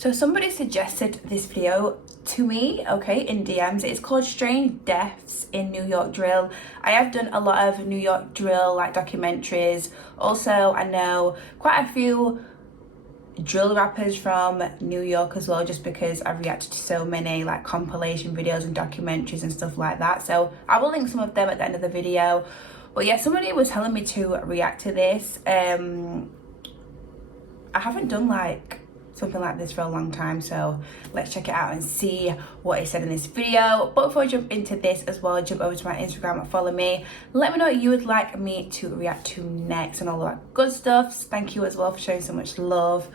So somebody suggested this video to me, okay, in DMs. It's called Strange Deaths in New York Drill. I have done a lot of New York Drill like documentaries. Also, I know quite a few drill rappers from New York as well, just because I've reacted to so many like compilation videos and documentaries and stuff like that. So I will link some of them at the end of the video. But yeah, somebody was telling me to react to this. I haven't done like something like this for a long time, so let's check it out and see what it said in this video. But before I jump into this as well, jump over to my Instagram and follow me. Let me know what you would like me to react to next and all that good stuff. Thank you as well for showing so much love.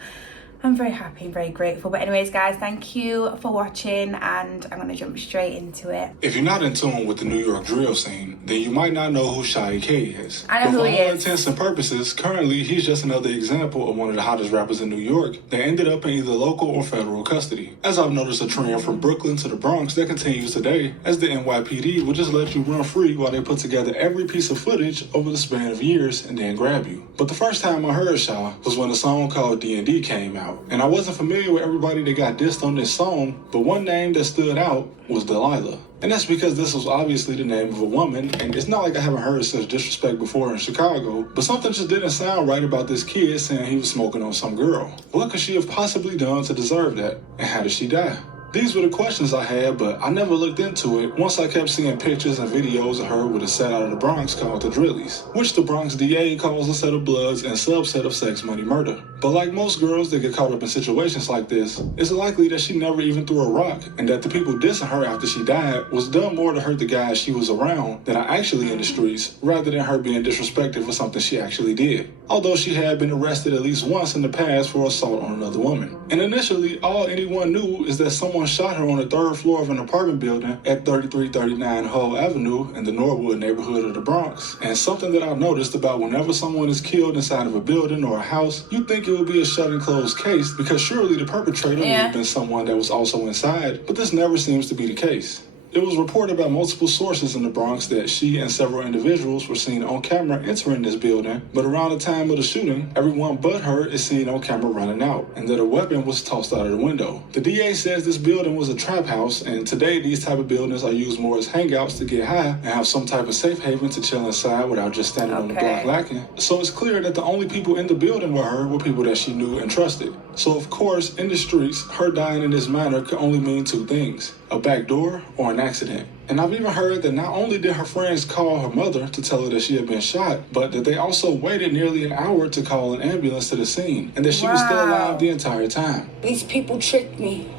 I'm very happy and very grateful. But anyways, guys, thank you for watching, and I'm gonna jump straight into it. If you're not in tune with the New York drill scene, then you might not know who Seeh K is. I know who he is. For all intents and purposes, currently he's just another example of one of the hottest rappers in New York that ended up in either local or federal custody. As I've noticed a trend from Brooklyn to the Bronx that continues today, as the NYPD will just let you run free while they put together every piece of footage over the span of years and then grab you. But the first time I heard Seeh was when a song called D&D came out. And I wasn't familiar with everybody that got dissed on this song, but one name that stood out was Delilah. And that's because this was obviously the name of a woman, and it's not like I haven't heard such disrespect before in Chicago, but something just didn't sound right about this kid saying he was smoking on some girl. What could she have possibly done to deserve that? And how did she die? These were the questions I had, but I never looked into it once I kept seeing pictures and videos of her with a set out of the Bronx called the Drillies, which the Bronx DA calls a set of bloods and subset of sex money murder. But like most girls that get caught up in situations like this, it's likely that she never even threw a rock, and that the people dissing her after she died was done more to hurt the guys she was around than are actually in the streets, rather than her being disrespected for something she actually did. Although she had been arrested at least once in the past for assault on another woman. And initially, all anyone knew is that someone shot her on the third floor of an apartment building at 3339 Hull Avenue in the Norwood neighborhood of the Bronx. And something that I've noticed about whenever someone is killed inside of a building or a house, you'd think it would be a shut and closed case because surely the perpetrator would have been someone that was also inside, but this never seems to be the case. It was reported by multiple sources in the Bronx that she and several individuals were seen on camera entering this building, but around the time of the shooting, everyone but her is seen on camera running out, and that a weapon was tossed out of the window. The DA says this building was a trap house, and today these type of buildings are used more as hangouts to get high and have some type of safe haven to chill inside without just standing on the block lacking. So it's clear that the only people in the building with her were people that she knew and trusted. So of course, in the streets, her dying in this manner could only mean two things: a back door or an accident. And I've even heard that not only did her friends call her mother to tell her that she had been shot, but that they also waited nearly an hour to call an ambulance to the scene, and that she was still alive the entire time. These people tricked me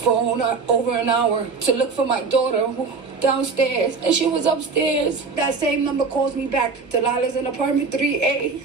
for over an hour to look for my daughter downstairs, and she was upstairs. That same number calls me back. Delilah's in apartment 3A.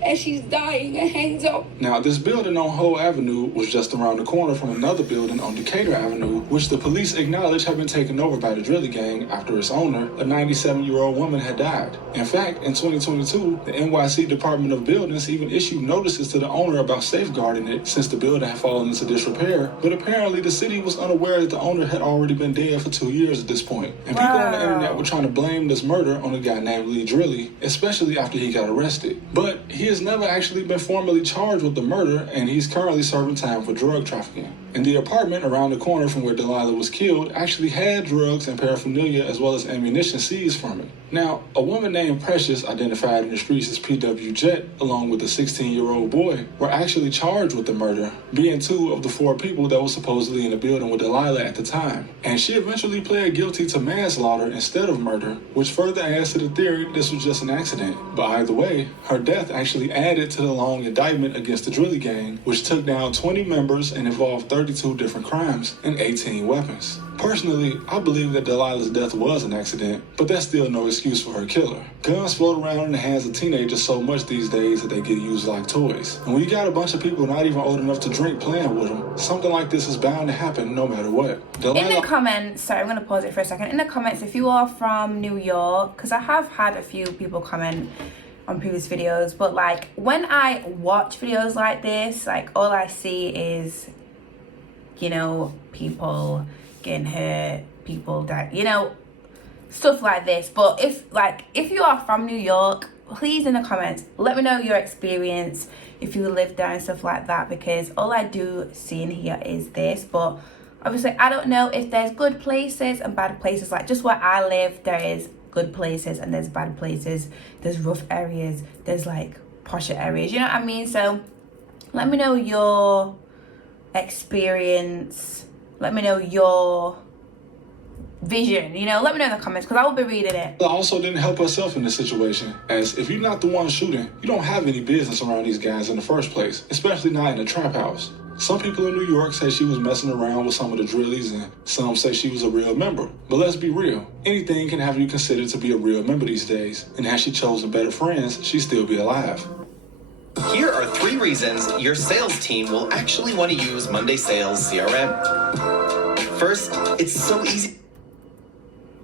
And she's dying and hangs up. Now, this building on Hull Avenue was just around the corner from another building on Decatur Avenue, which the police acknowledged had been taken over by the Drilly Gang after its owner, a 97-year-old woman, had died. In fact, in 2022, the NYC Department of Buildings even issued notices to the owner about safeguarding it since the building had fallen into disrepair, but apparently the city was unaware that the owner had already been dead for 2 years at this point. And people on the internet were trying to blame this murder on a guy named Lee Drilly, especially after he got arrested. But he has never actually been formally charged with the murder, and he's currently serving time for drug trafficking. And the apartment around the corner from where Delilah was killed actually had drugs and paraphernalia as well as ammunition seized from it. Now, a woman named Precious, identified in the streets as PW Jet, along with a 16-year-old boy, were actually charged with the murder, being two of the 4 people that were supposedly in the building with Delilah at the time. And she eventually pled guilty to manslaughter instead of murder, which further adds to the theory this was just an accident. But either way, her death actually added to the long indictment against the Drilly Gang, which took down 20 members and involved 32 different crimes and 18 weapons. Personally, I believe that Delilah's death was an accident, but that's still no excuse for her killer. Guns float around in the hands of teenagers so much these days that they get used like toys. And when you got a bunch of people not even old enough to drink playing with them, something like this is bound to happen no matter what. In the comments, sorry, I'm going to pause it for a second. In the comments, if you are from New York, because I have had a few people comment on previous videos, but like when I watch videos like this, like all I see is, you know, people getting hurt, people die, you know, stuff like this. But if you are from New York, please in the comments, let me know your experience if you live there and stuff like that, because all I do see in here is this. But obviously I don't know if there's good places and bad places. Like just where I live, there is good places and there's bad places, there's rough areas, there's like posher areas, you know what I mean? So let me know your experience, let me know your vision, you know, let me know in the comments, because I will be reading it. I also didn't help herself in this situation, as if you're not the one shooting, you don't have any business around these guys in the first place, especially not in a trap house. Some people in New York say she was messing around with some of the drillies, and some say she was a real member. But let's be real, anything can have you considered to be a real member these days, and had she chosen better friends, she'd still be alive. Here are 3 reasons your sales team will actually want to use Monday Sales CRM. First, it's so easy.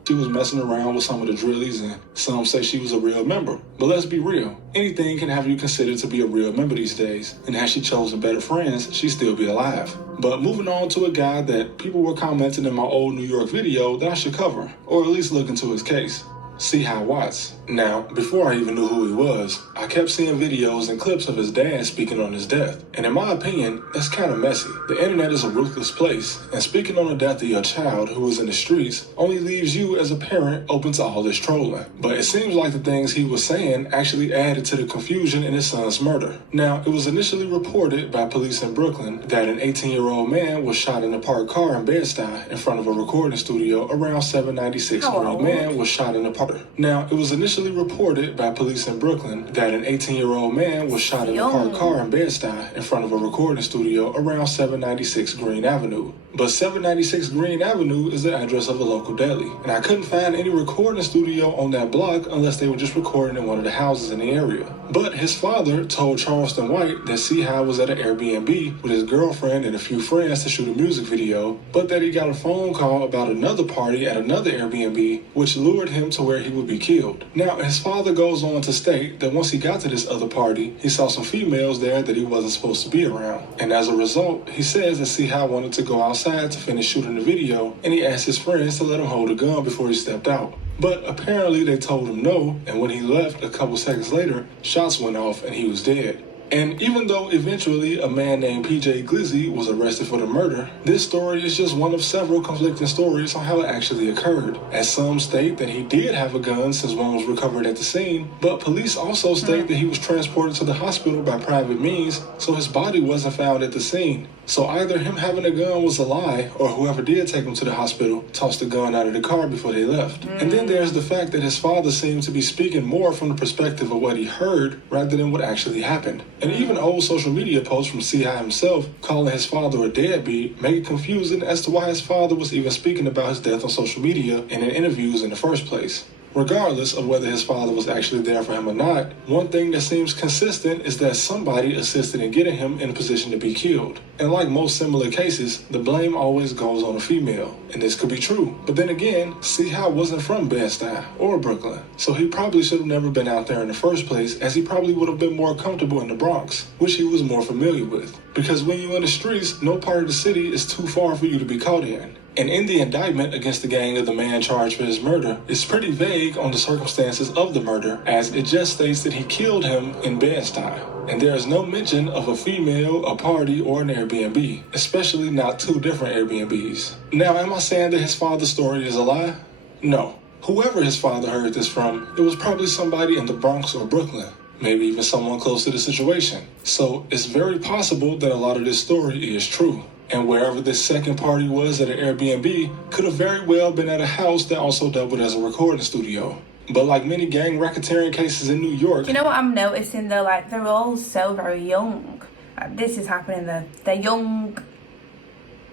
She was messing around with some of the drillies, and some say she was a real member. But let's be real, anything can have you considered to be a real member these days, and had she chosen better friends, she'd still be alive. But moving on to a guy that people were commenting in my old New York video that I should cover, or at least look into his case. Seeh Watts. Now, before I even knew who he was, I kept seeing videos and clips of his dad speaking on his death. And in my opinion, that's kind of messy. The internet is a ruthless place, and speaking on the death of your child who is in the streets only leaves you as a parent open to all this trolling. But it seems like the things he was saying actually added to the confusion in his son's murder. Now, it was initially reported by police in Brooklyn that an 18-year-old man was shot in a parked car in Bed-Stuy in front of a recording studio around 796. A man was shot in a park. Now, it was initially reported by police in Brooklyn that an 18-year-old man was shot in a parked car in Bed-Stuy in front of a recording studio around 796 Green Avenue. But 796 Green Avenue is the address of a local deli, and I couldn't find any recording studio on that block unless they were just recording in one of the houses in the area. But his father told Charleston White that Seeh was at an Airbnb with his girlfriend and a few friends to shoot a music video, but that he got a phone call about another party at another Airbnb, which lured him to where he would be killed. Now, his father goes on to state that once he got to this other party, he saw some females there that he wasn't supposed to be around. And as a result, he says that Seeh wanted to go outside to finish shooting the video, and he asked his friends to let him hold a gun before he stepped out. But apparently they told him no, and when he left a couple seconds later, shots went off and he was dead. And even though eventually a man named PJ Glizzy was arrested for the murder, this story is just one of several conflicting stories on how it actually occurred, as some state that he did have a gun since one was recovered at the scene, but police also state that he was transported to the hospital by private means, so his body wasn't found at the scene. So either him having a gun was a lie, or whoever did take him to the hospital tossed the gun out of the car before they left. And then there's the fact that his father seemed to be speaking more from the perspective of what he heard rather than what actually happened. And even old social media posts from Seeh himself calling his father a deadbeat make it confusing as to why his father was even speaking about his death on social media and in interviews in the first place. Regardless of whether his father was actually there for him or not, one thing that seems consistent is that somebody assisted in getting him in a position to be killed. And like most similar cases, the blame always goes on a female, and this could be true. But then again, Seeh wasn't from Bed-Stuy or Brooklyn, so he probably should have never been out there in the first place, as he probably would have been more comfortable in the Bronx, which he was more familiar with. Because when you're in the streets, no part of the city is too far for you to be caught in. And in the indictment against the gang of the man charged for his murder, it's pretty vague on the circumstances of the murder, as it just states that he killed him in Bed-Stuy. And there is no mention of a female, a party, or an Airbnb, especially not 2 different Airbnbs. Now, am I saying that his father's story is a lie? No. Whoever his father heard this from, it was probably somebody in the Bronx or Brooklyn. Maybe even someone close to the situation. So it's very possible that a lot of this story is true. And wherever this second party was at an Airbnb could have very well been at a house that also doubled as a recording studio. But like many gang racketeering cases in New York... You know what I'm noticing though? Like, they're all so very young. Like, this is happening though. They're young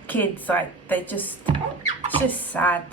kids. Like, it's just sad.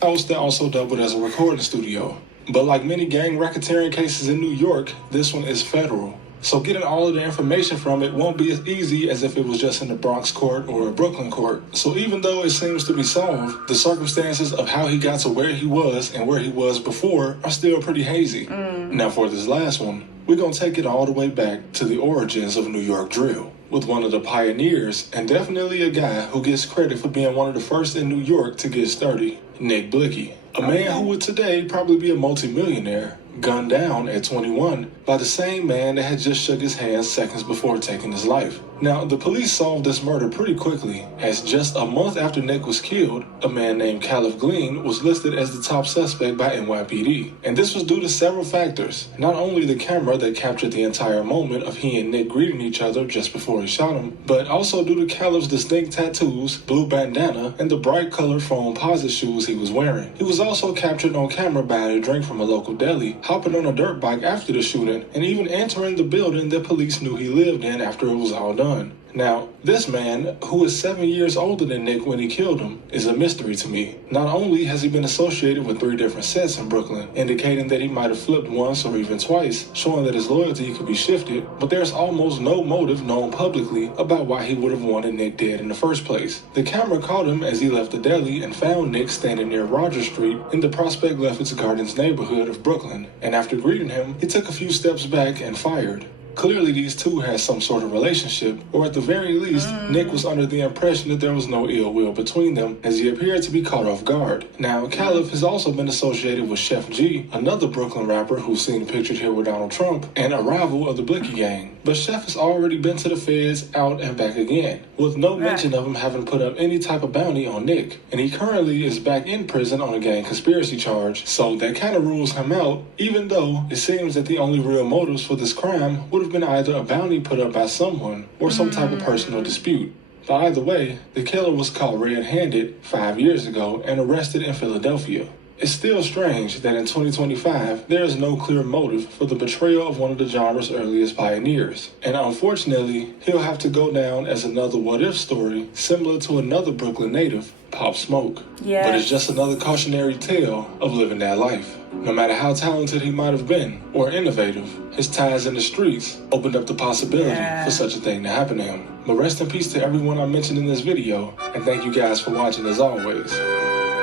House that also doubled as a recording studio. But like many gang racketeering cases in New York, this one is federal. So getting all of the information from it won't be as easy as if it was just in the Bronx court or a Brooklyn court. So even though it seems to be solved, the circumstances of how he got to where he was and where he was before are still pretty hazy. Now for this last one, we're going to take it all the way back to the origins of New York drill, with one of the pioneers and definitely a guy who gets credit for being one of the first in New York to get sturdy, Nick Blickie. A man who would today probably be a multi-millionaire, gunned down at 21 by the same man that had just shook his hand seconds before taking his life. Now, the police solved this murder pretty quickly, as just a month after Nick was killed, a man named Caleb Glean was listed as the top suspect by NYPD. And this was due to several factors. Not only the camera that captured the entire moment of he and Nick greeting each other just before he shot him, but also due to Caleb's distinct tattoos, blue bandana, and the bright colored foam-posite shoes he was wearing. He was also captured on camera buying a drink from a local deli, hopping on a dirt bike after the shooting, and even entering the building that police knew he lived in after it was all done. Now, this man, who is 7 years older than Nick when he killed him, is a mystery to me. Not only has he been associated with 3 different sets in Brooklyn, indicating that he might have flipped once or even twice, showing that his loyalty could be shifted, but there's almost no motive known publicly about why he would have wanted Nick dead in the first place. The camera caught him as he left the deli and found Nick standing near Roger Street in the Prospect Lefferts Gardens neighborhood of Brooklyn, and after greeting him, he took a few steps back and fired. Clearly, these two had some sort of relationship, or at the very least, Nick was under the impression that there was no ill will between them, as he appeared to be caught off guard. Now, Caleb has also been associated with Chef G, another Brooklyn rapper who's seen pictured here with Donald Trump, and a rival of the Blickie gang. But Chef has already been to the feds, out and back again, with no mention of him having put up any type of bounty on Nick. And he currently is back in prison on a gang conspiracy charge, so that kind of rules him out, even though it seems that the only real motives for this crime would have been either a bounty put up by someone or some type of personal dispute. But either way, the killer was caught red-handed 5 years ago and arrested in Philadelphia. It's still strange that in 2025, there is no clear motive for the betrayal of one of the genre's earliest pioneers. And unfortunately, he'll have to go down as another what-if story similar to another Brooklyn native, Pop Smoke. Yeah. But it's just another cautionary tale of living that life. No matter how talented he might have been, or innovative, his ties in the streets opened up the possibility for such a thing to happen to him. But rest in peace to everyone I mentioned in this video, and thank you guys for watching as always.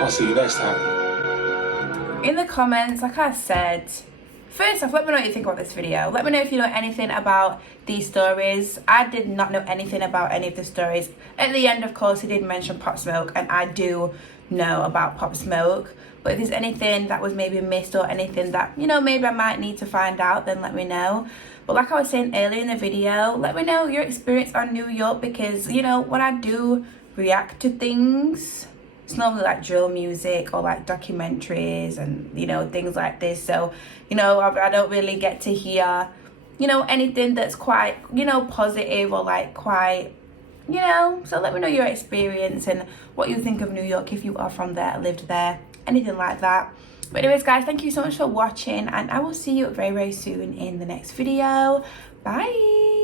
I'll see you next time. In the comments, like I said, first off, let me know what you think about this video. Let me know if you know anything about these stories. I did not know anything about any of the stories. At the end, of course, he did mention Pop Smoke, and I do know about Pop Smoke. But if there's anything that was maybe missed or anything that, you know, maybe I might need to find out, then let me know. But like I was saying earlier in the video, let me know your experience on New York, because, you know, when I do react to things, it's normally like drill music or like documentaries and, you know, things like this. So, you know, I don't really get to hear, you know, anything that's quite, you know, positive or like quite, you know. So let me know your experience and what you think of New York, if you are from there, lived there, anything like that. But anyways, guys, thank you so much for watching, and I will see you very, very soon in the next video. Bye.